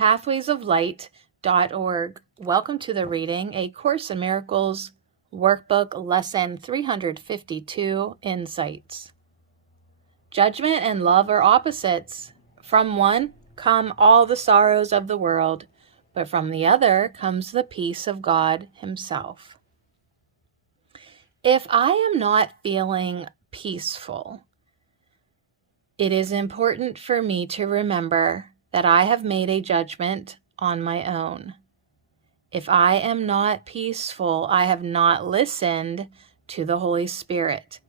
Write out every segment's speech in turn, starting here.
pathwaysoflight.org. Welcome to the reading, A Course in Miracles, Workbook Lesson 352, Insights. Judgment and love are opposites. From one come all the sorrows of the world, but from the other comes the peace of God Himself. If I am not feeling peaceful, it is important for me to remember that I have made a judgment on my own. If I am not peaceful, I have not listened to the Holy Spirit.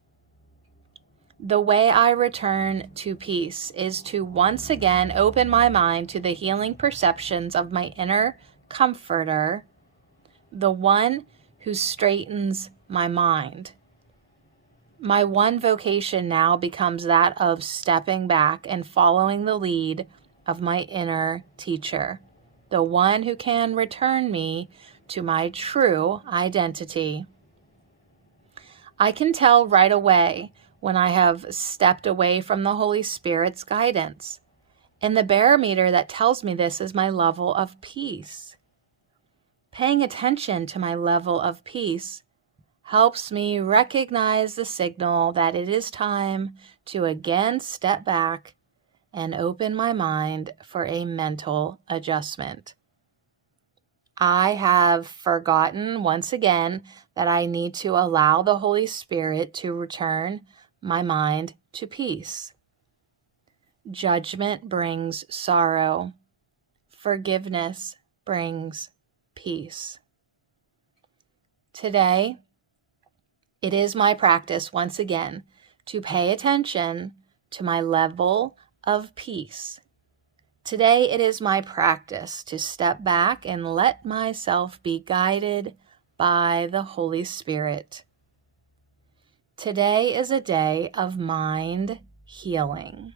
The way I return to peace is to once again open my mind to the healing perceptions of my inner comforter, the one who straightens my mind. My one vocation now becomes that of stepping back and following the lead of my inner teacher, the one who can return me to my true identity. I can tell right away when I have stepped away from the Holy Spirit's guidance, and the barometer that tells me this is my level of peace. Paying attention to my level of peace helps me recognize the signal that it is time to again step back and open my mind for a mental adjustment. I have forgotten once again that I need to allow the Holy Spirit to return my mind to peace. Judgment brings sorrow. Forgiveness brings peace. Today, it is my practice once again to pay attention to my level of peace. Today it is my practice to step back and let myself be guided by the Holy Spirit. Today is a day of mind healing.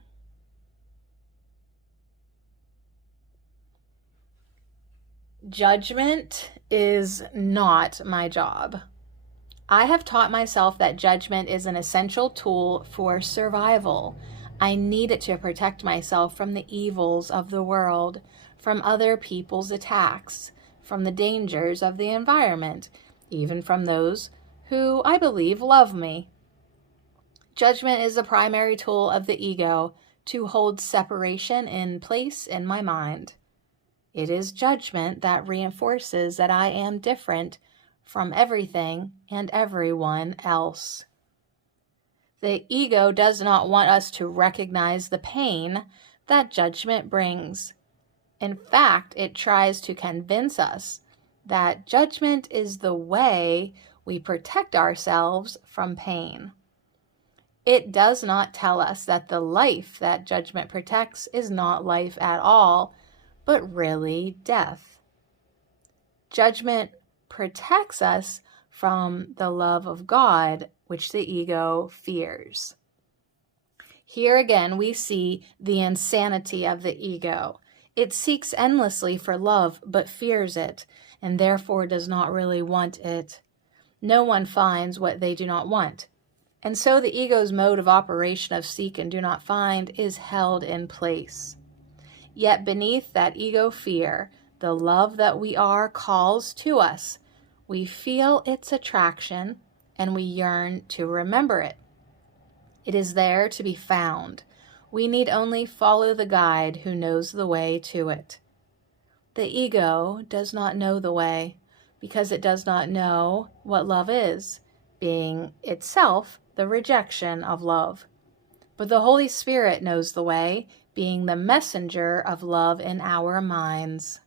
Judgment is not my job. I have taught myself that judgment is an essential tool for survival. I need it to protect myself from the evils of the world, from other people's attacks, from the dangers of the environment, even from those who I believe love me. Judgment is the primary tool of the ego to hold separation in place in my mind. It is judgment that reinforces that I am different from everything and everyone else. The ego does not want us to recognize the pain that judgment brings. In fact, it tries to convince us that judgment is the way we protect ourselves from pain. It does not tell us that the life that judgment protects is not life at all, but really death. Judgment protects us from the love of God, which the ego fears. Here again, we see the insanity of the ego. It seeks endlessly for love, but fears it, and therefore does not really want it. No one finds what they do not want. And so the ego's mode of operation of seek and do not find is held in place. Yet beneath that ego fear, the love that we are calls to us. We feel its attraction, and we yearn to remember it. It is there to be found. We need only follow the guide who knows the way to it. The ego does not know the way because it does not know what love is, being itself the rejection of love. But the Holy Spirit knows the way, being the messenger of love in our minds.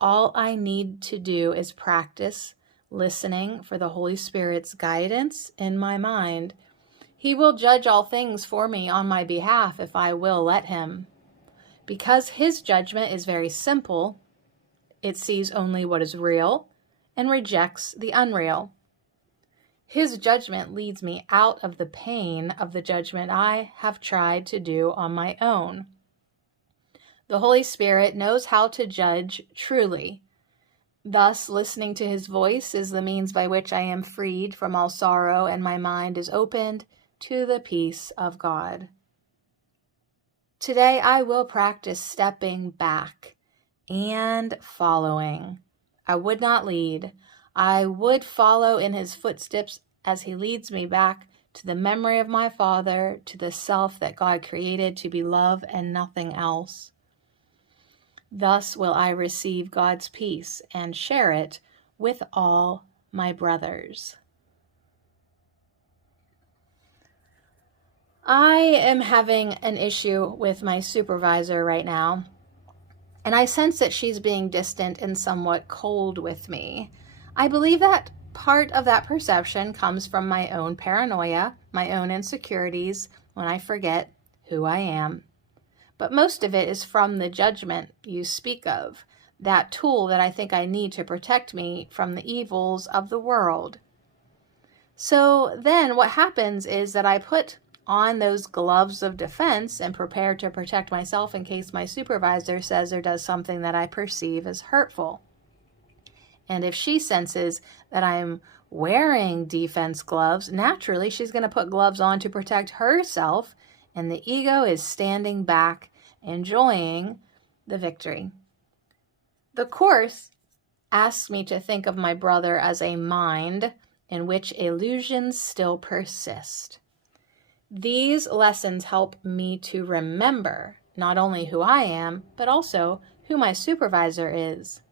All I need to do is practice listening for the Holy Spirit's guidance in my mind. He will judge all things for me on my behalf if I will let Him. Because His judgment is very simple, it sees only what is real and rejects the unreal. His judgment leads me out of the pain of the judgment I have tried to do on my own. The Holy Spirit knows how to judge truly. Thus, listening to His voice is the means by which I am freed from all sorrow and my mind is opened to the peace of God. Today I will practice stepping back and following. I would not lead. I would follow in his footsteps as he leads me back to the memory of my Father, to the self that God created to be love and nothing else. Thus will I receive God's peace and share it with all my brothers. I am having an issue with my supervisor right now, and I sense that she's being distant and somewhat cold with me. I believe that part of that perception comes from my own paranoia, my own insecurities when I forget who I am. But most of it is from the judgment you speak of, that tool that I think I need to protect me from the evils of the world. So then what happens is that I put on those gloves of defense and prepare to protect myself in case my supervisor says or does something that I perceive as hurtful. And if she senses that I'm wearing defense gloves, naturally she's going to put gloves on to protect herself, and the ego is standing back, enjoying the victory. The Course asks me to think of my brother as a mind in which illusions still persist. These lessons help me to remember not only who I am, but also who my supervisor is.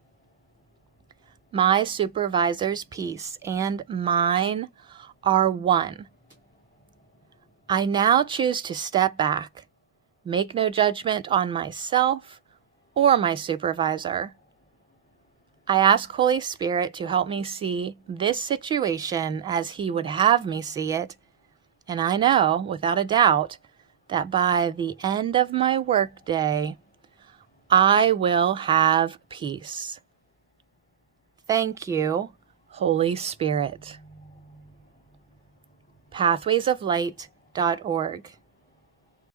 My supervisor's peace and mine are one. I now choose to step back, make no judgment on myself or my supervisor. I ask Holy Spirit to help me see this situation as He would have me see it, and I know, without a doubt, that by the end of my workday, I will have peace. Thank you, Holy Spirit. pathwaysoflight.org